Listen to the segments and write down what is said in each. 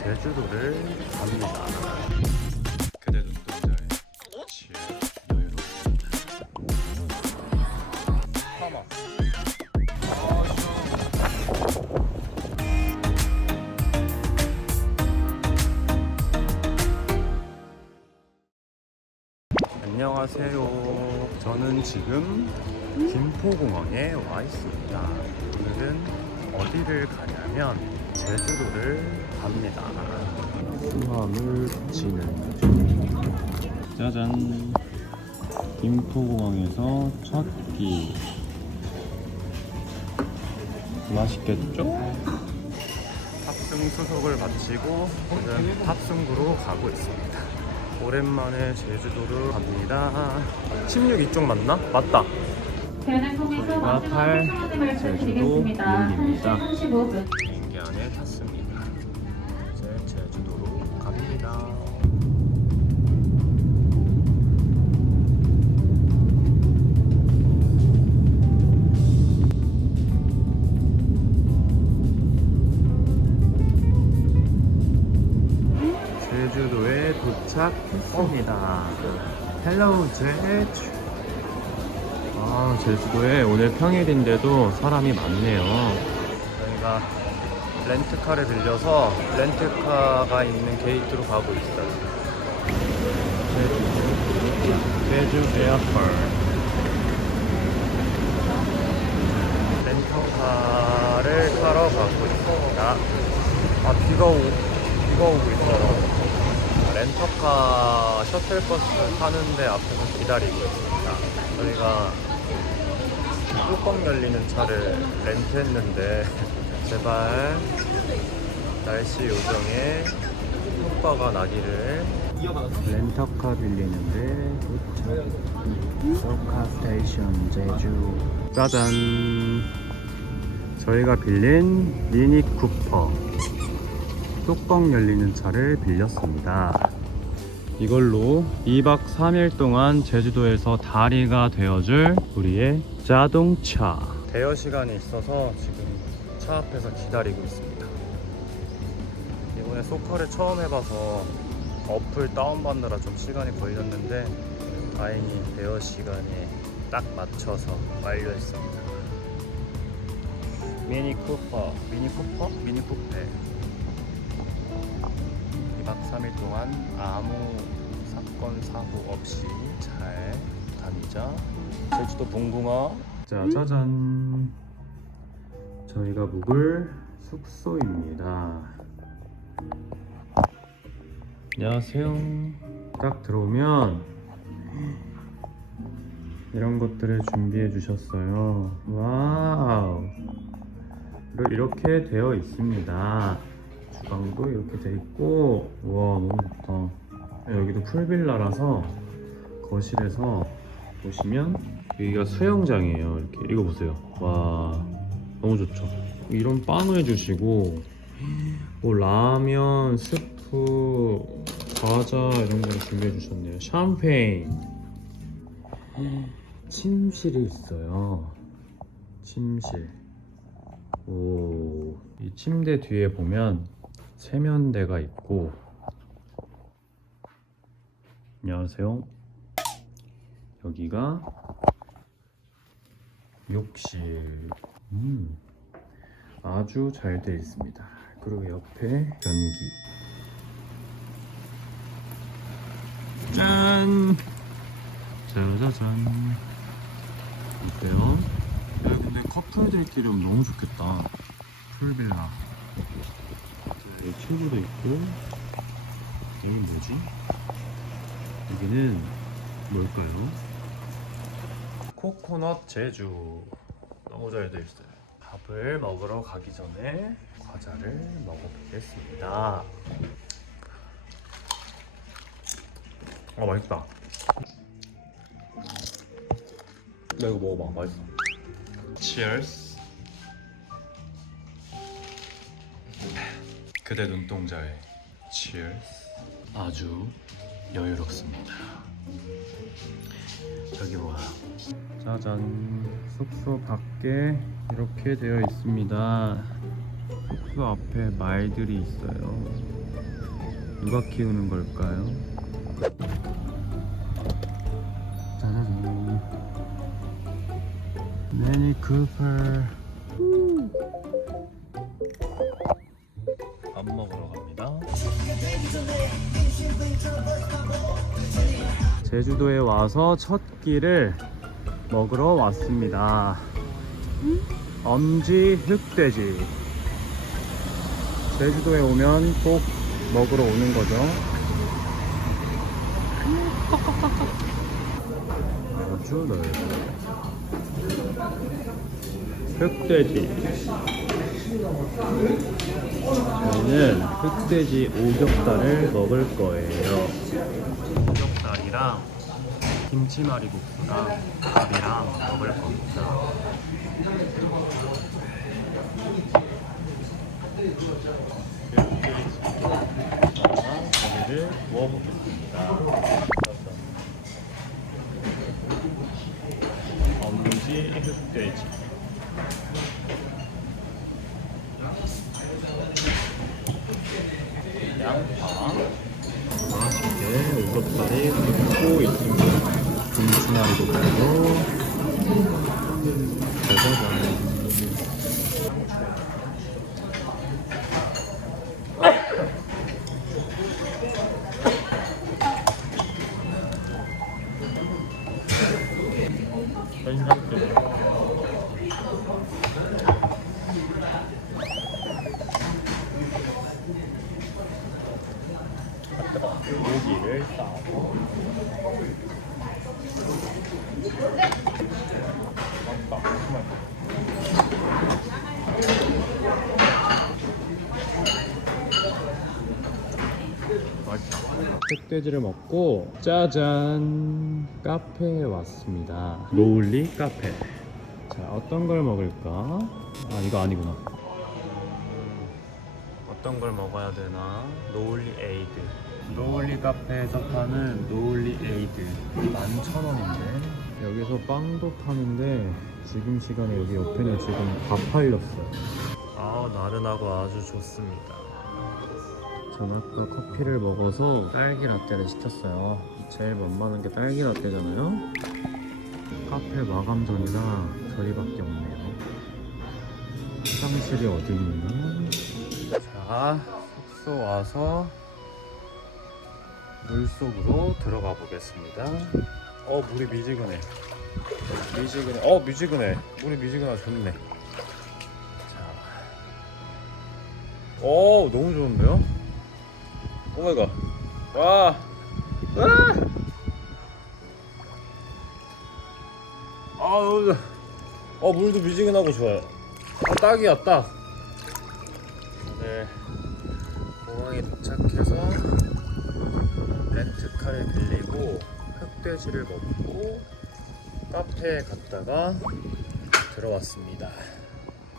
제주도를 갑니다. 그대 눈동자에 취해 여유롭습니다. 안녕하세요. 저는 지금 김포공항에 와 있습니다. 오늘은 어디를 가냐면 제주도를 갑니다. 수학을 지는 중. 짜잔. 김포공항에서 첫 끼. 맛있겠죠? 탑승 수속을 마치고 지금 탑승구로 가고 있습니다. 오랜만에 제주도를 갑니다. 16 이쪽 맞나? 맞다. 저희가 마지막. 제주도 1시 35 헬로우 제주. 아, 제주도에 오늘 평일인데도 사람이 많네요. 저희가 렌트카를 빌려서 렌트카가 있는 게이트로 가고 있어요. 제주, 제주 에어포트. 렌터카를 타러 가고 있습니다. 아, 비가, 오, 비가 오고 있어요. 렌터카 셔틀버스 타는데 앞에서 기다리고 있습니다. 저희가 뚜껑 열리는 차를 렌트했는데 제발 날씨 요정에 효과가 나기를. 렌터카 빌리는데 도착. 소카 스테이션 제주. 짜잔. 저희가 빌린 미니 쿠퍼 뚜껑 열리는 차를 빌렸습니다. 이걸로 2박 3일 동안 제주도에서 다리가 되어줄 우리의 자동차. 대여 시간이 있어서 지금 차 앞에서 기다리고 있습니다. 이번에 소카를 처음 해봐서 어플 다운받느라 좀 시간이 걸렸는데 다행히 대여 시간에 딱 맞춰서 완료했습니다. 미니 쿠퍼 미니 쿠퍼? 미니 쿠페 2박 3일 동안 아무 사건 사고 없이 잘 다니자. 제주도 봉궁어. 자 짜잔. 저희가 묵을 숙소입니다. 안녕하세요. 딱 들어오면 이런 것들을 준비해 주셨어요. 와우. 이렇게 되어 있습니다 주방도 이렇게 돼 있고 와 너무 좋다. 여기도 풀빌라라서 거실에서 보시면 여기가 수영장이에요. 이렇게 이거 보세요. 와 너무 좋죠. 이런 빵을 해주시고 뭐 라면 스프 과자 이런 걸 준비해 주셨네요. 샴페인. 침실이 있어요. 침실. 오, 이 침대 뒤에 보면 세면대가 있고 안녕하세요. 여기가 욕실. 음, 아주 잘 되어 있습니다. 그리고 옆에 변기. 짠! 짜자잔. 어때요? 야, 근데 커플들끼리 오면 너무 좋겠다. 풀빌라. 친구도 있고, 여기 뭐지? 여기는 뭘까요? 코코넛 제주. 너무 잘 되어 있어요. 밥을 먹으러 가기 전에 과자를 먹어보겠습니다. 아, 맛있다. 나 이거 먹어봐. 맛있어. Cheers. 그대 눈동자에 Cheers. 아주 여유롭습니다. 저기 와. 짜잔. 숙소 밖에 이렇게 되어 있습니다. 숙소 앞에 말들이 있어요. 누가 키우는 걸까요? 짜자잔. 매니 쿠퍼. 제주도에 와서 첫 끼를 먹으러 왔습니다. 엄지 흑돼지. 제주도에 오면 꼭 먹으러 오는 거죠. 넓어요. 흑돼지. 저희는 흑돼지 오겹살을 먹을 거예요. 오겹살이랑 김치말이국수랑 밥이랑 먹을 겁니다. 고기를 구워보겠습니다. 엄지 흑돼지. 그리고 짜자잔. 된장찌개. 고기를 싸고 맛있다. 흑돼지를 먹고 짜잔 카페에 왔습니다. 노을리 카페. 자 어떤 걸 먹을까? 아 이거 아니구나. 어떤 걸 먹어야 되나? 노을리 에이드. 노을리 카페에서 파는 노을리 에이드 11,000원인데 여기서 빵도 파는데 지금 시간에 여기 옆에는 지금 다 팔렸어요. 아 나른하고 아주 좋습니다. 전 아까 커피를 먹어서 딸기 라떼를 시켰어요. 제일 만만한 게 딸기 라떼잖아요. 카페 마감 전이라 저리밖에 없네요. 화장실이 어디 있나? 자, 숙소 와서 물 속으로 들어가 보겠습니다. 어, 물이 미지근해. 미지근해. 어, 미지근해. 물이 미지근하 좋네. 자, 오, 너무 좋은데요? 오마이갓. 와, 와. 아, 너무. 어, 물도 미지근하고 좋아요. 아, 딱이야, 딱. 네. 공항에 도착해서 렌트카를 빌리고 흑돼지를 먹고 카페에 갔다가 들어왔습니다.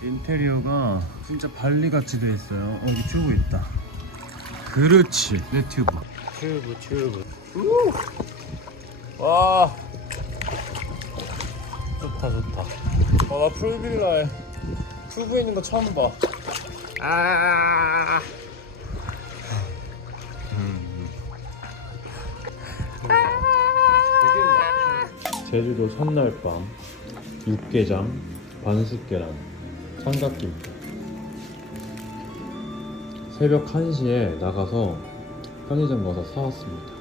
인테리어가 진짜 발리 같이 돼 있어요. 어, 여기 튜브 있다. 그렇지, 내 튜브. 튜브, 튜브. 우! 와, 좋다, 좋다. 어, 나 풀빌라에 튜브 있는 거 처음 봐. 아. 제주도 첫날 밤 육개장, 반숙계란, 삼각김밥 새벽 1시에 나가서 편의점 가서 사왔습니다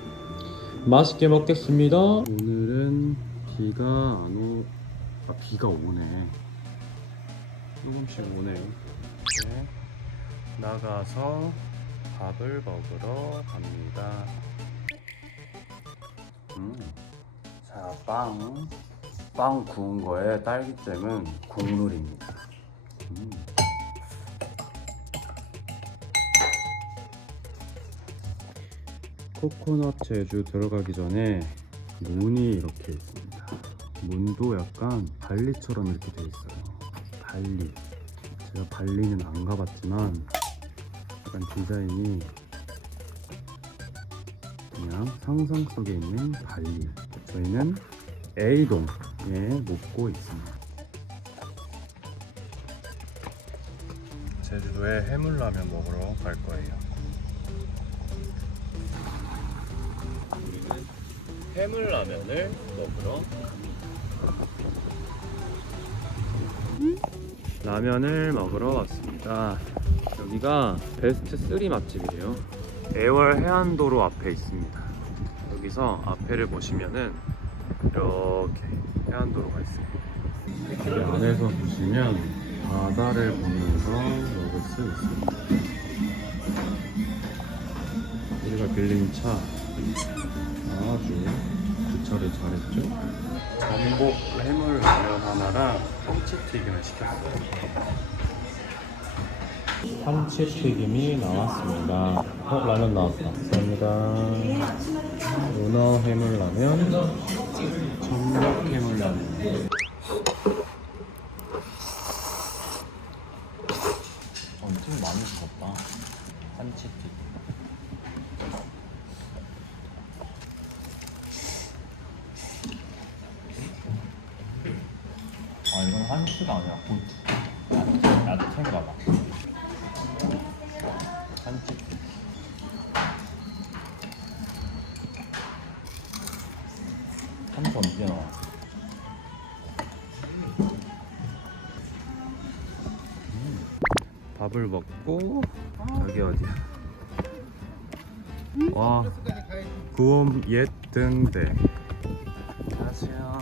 맛있게 먹겠습니다 오늘은 비가 안 오... 아 비가 오네 조금씩 오네요 네, 나가서 밥을 먹으러 갑니다 음. 자, 빵. 빵 구운 거에 딸기잼은 국물입니다. 코코넛 제주 들어가기 전에 문이 이렇게 있습니다. 문도 약간 발리처럼 이렇게 돼 있어요. 발리. 제가 발리는 안 가봤지만 약간 디자인이 그냥 상상 속에 있는 발리. 저희는 A동에 묵고 있습니다. 제주도에 해물라면 먹으러 갈 거예요. 해물라면을 먹으러 라면을 먹으러 왔습니다. 여기가 베스트 3 맛집이에요. 애월 해안도로 앞에 있습니다. 여기서 앞에를 보시면은 이렇게 해안도로가 있어요. 여기 안에서 보시면 바다를 보면서 먹을 수 있습니다. 우리가 빌린 차 아주 주차를 잘했죠? 전복 해물 라면 하나랑 참치튀김을 시켰어요. 참치튀김이 나왔습니다. 어, 라면 나왔다. 감사합니다. 문어 해물 라면, 전복 해물 라면. 3초 언제 나와? 음. 밥을 먹고 저기 어디야? 와 구엄 옛 등대 안녕하세요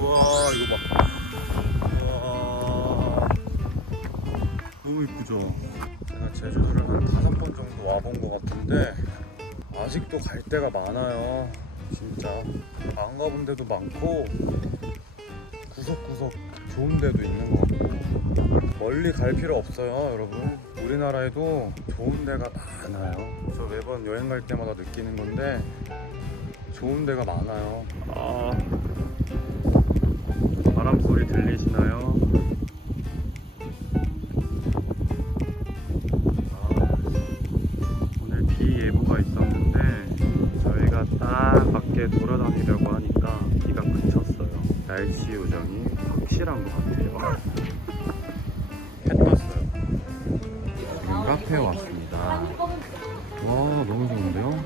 우와 이거 봐 우와 너무 이쁘죠? 제가 제주도를 한 다섯 번 정도 와본 것 같은데 아직도 갈 데가 많아요. 진짜 안 가본 데도 많고 구석구석 좋은 데도 있는 것 같고 멀리 갈 필요 없어요, 여러분. 우리나라에도 좋은 데가 많아요. 저 매번 여행 갈 때마다 느끼는 건데 좋은 데가 많아요. 아. 바람 소리 들리시나요? 딱 밖에 돌아다니려고 하니까 비가 그쳤어요. 날씨 요정이 확실한 것 같아요. 해 떴어요. 지금 카페에 왔습니다. 와 너무 좋은데요?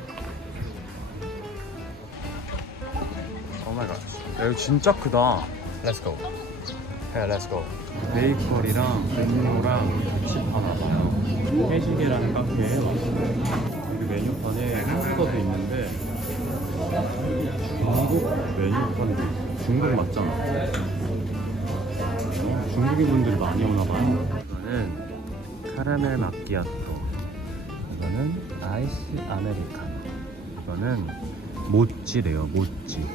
오마이갓 여기 진짜 크다 Let's go 네, let's go 베이커리랑 음료랑 같이 파나봐요 해시계라는 카페에 왔어요 여기 메뉴판에 포스터도 있는데 중국 있어요 중국 맞잖아. 중국인 분들이 많이 오나 봐요. 이거는 카라멜 마끼아토. 이거는 아이스 아메리카노. 이거는 모찌래요 모찌.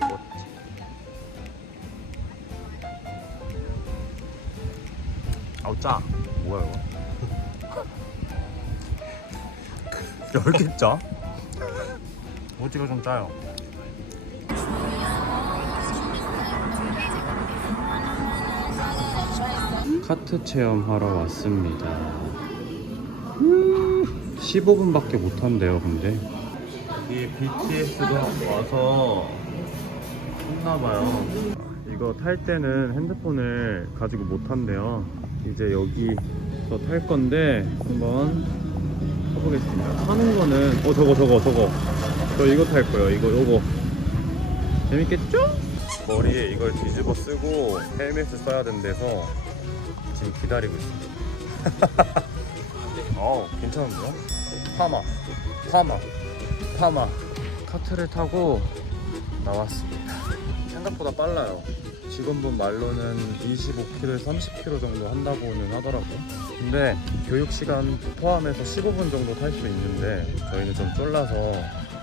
아우 짜. 뭐야 이거? 왜 이렇게 짜? 모찌가 좀 짜요 카트 체험하러 왔습니다. 15분밖에 못 한대요 근데. 여기 BTS가 와서 했나봐요. 이거 탈 때는 핸드폰을 가지고 못 한대요. 이제 여기서 탈 건데 한번 해보겠습니다. 타는 거는 어 저거 저거 저거. 저 이거 탈 거예요. 이거 요거. 재밌겠죠? 머리에 이걸 뒤집어 쓰고 헬멧을 써야 된대서 지금 기다리고 있습니다. 어 괜찮은데요? 파마 파마 파마. 카트를 타고 나왔습니다. 생각보다 빨라요. 직원분 말로는 25km, 30km 정도 한다고는 하더라고요. 근데 교육 시간 포함해서 15분 정도 탈 수 있는데 저희는 좀 쫄라서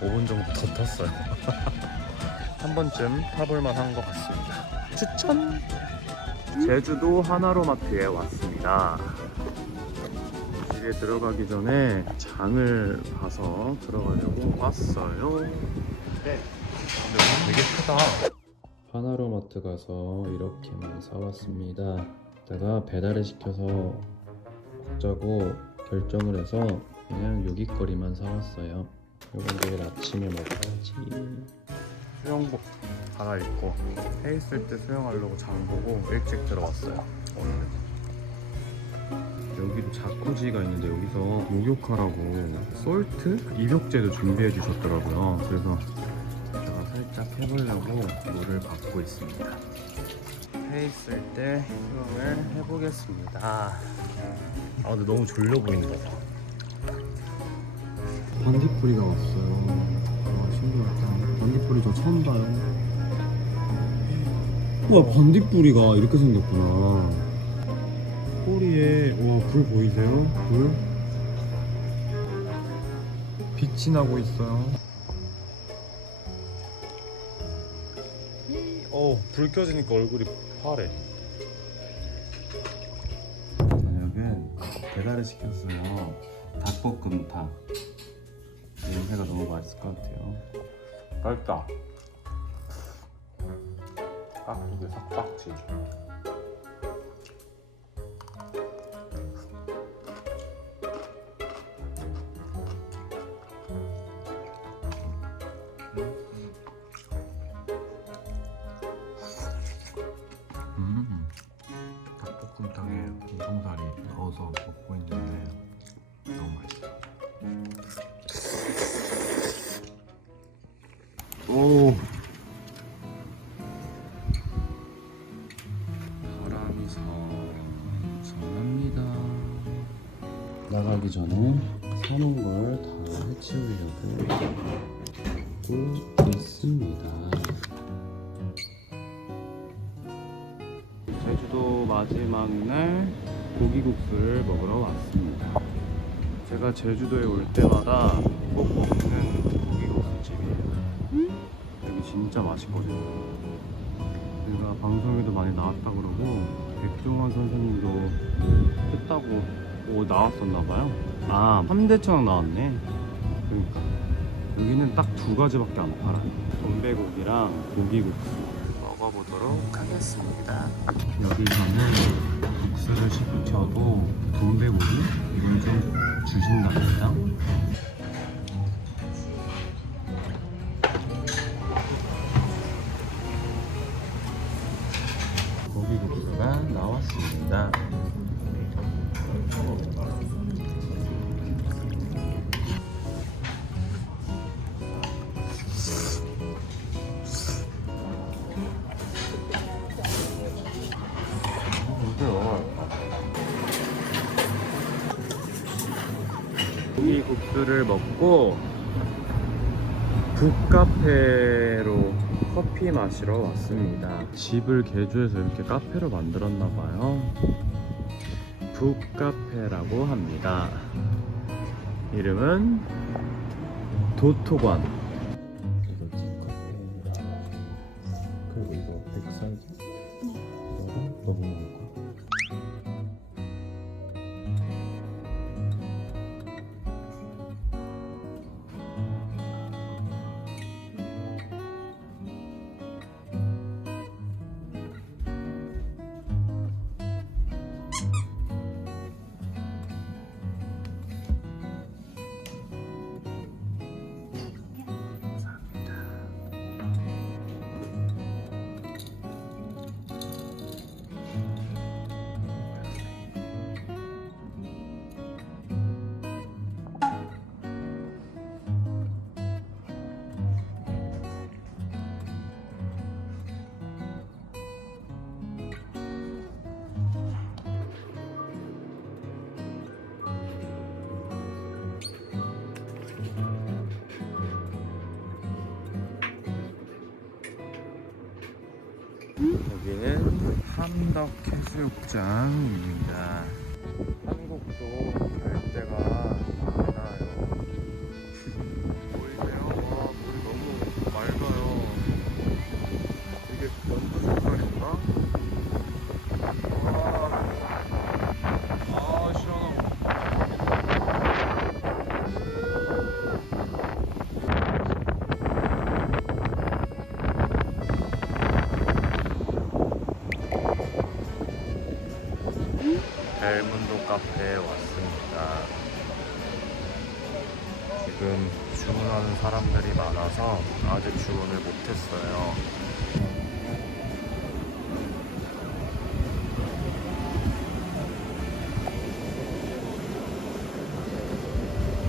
5분 정도 더 탔어요. 한 번쯤 타볼 만 한 것 같습니다. 추천! 제주도 하나로마트에 왔습니다 집에 들어가기 전에 장을 봐서 들어가려고 왔어요. 네. 근데 되게 크다. 하나로마트 가서 이렇게만 사왔습니다. 이따가 배달을 시켜서 먹자고 결정을 해서 그냥 요깃거리만 사왔어요. 이건 내일 아침에 먹어야지. 수영복 갈아입고 해 있을 때 수영하려고 장 보고 일찍 들어왔어요. 오늘은. 여기도 자쿠지가 있는데 여기서 목욕하라고 솔트? 입욕제도 준비해 주셨더라고요. 그래서 제가 살짝 해보려고 물을 받고 있습니다. 해 있을 때 수영을 해보겠습니다. 아 근데 너무 졸려 보인다. 반딧불이가 왔어요. 와 신기하다. 반딧불이 저 처음 봐요. 우와 반딧불이가 이렇게 생겼구나. 꼬리에 와불 보이세요? 불? 빛이 나고 있어요. 어, 불 켜지니까 얼굴이 파래. 저녁은 배달을 시켰어요. 닭볶음탕. 냄새가 너무 맛있을 것 같아요. 맛있다. 깍두기 삭박지. 전에 사놓은 걸 다 해치우려고 하고 있습니다. 제주도 마지막 날 고기국수를 먹으러 왔습니다. 제가 제주도에 올 때마다 꼭 먹는 고기국수 집이에요. 여기 진짜 맛있거든요. 제가 방송에도 많이 나왔다 그러고 백종원 선생님도 했다고 오, 나왔었나봐요. 아 3대 천왕 나왔네. 그러니까 여기는 딱 두 가지밖에 안 팔아요. 돈배고기랑 고기국수 먹어보도록 하겠습니다. 여기서는 국수를 시켜도 돈배고기 이건 좀 주신답니다. 고기 국수를 먹고 북카페로 커피 마시러 왔습니다. 집을 개조해서 이렇게 카페로 만들었나 봐요. 북카페라고 합니다. 이름은 도토관. 여기는 함덕 해수욕장입니다. 한국도 갈 때가 지금 주문하는 사람들이 많아서 아직 주문을 못했어요.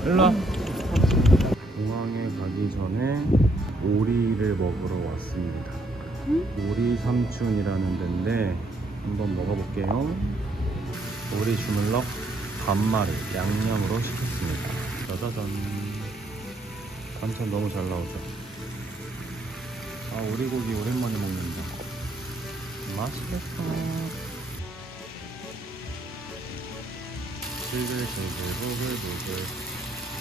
일로 와. 공항에 가기 전에 오리를 먹으러 왔습니다. 오리 삼촌이라는 데인데 한번 먹어볼게요. 오리 주물럭 반마리 양념으로 시켰습니다. 짜자잔. 반찬 너무 잘 나오죠. 아 오리고기 오랜만에 먹는다. 맛있겠다. 슬글슬글 보글보글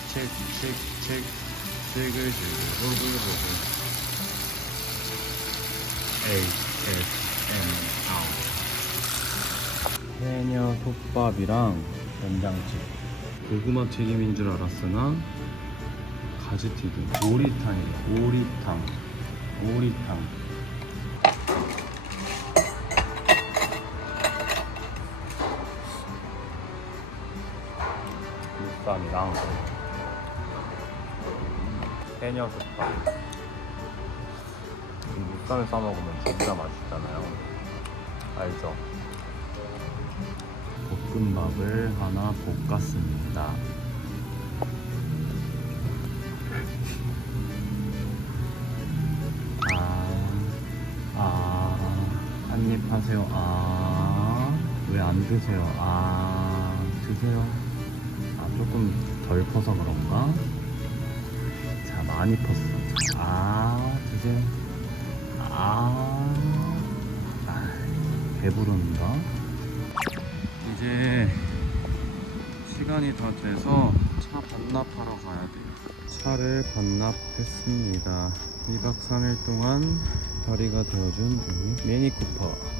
칙칙칙 슬글슬글 보글보글 ASM 아웃 해녀 솥밥이랑 된장찌개 고구마 튀김인 줄 알았으나 가지튀김 오리탕이래 오리탕 오리탕. 육쌈이랑 해녀 솥밥. 이 육쌈에 싸먹으면 진짜 맛있잖아요. 알죠? 볶음밥을 하나 볶았습니다 하세요. 아, 왜 안 드세요? 아, 드세요. 아, 조금 덜 퍼서 그런가? 자, 많이 펐어. 아, 드세요. 아, 아 배부른가? 이제 시간이 다 돼서 차 반납하러 가야 돼요. 차를 반납했습니다. 2박 3일 동안 다리가 되어준 우리 미니쿠퍼.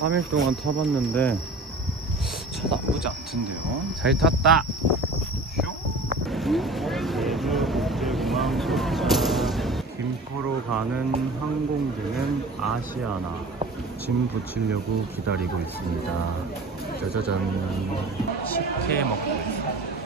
3일 동안 타봤는데 차 나쁘지 않던데요. 잘 탔다. 김포로 가는 항공기는 아시아나. 짐 붙이려고 기다리고 있습니다. 짜자잔. 식혜 먹고.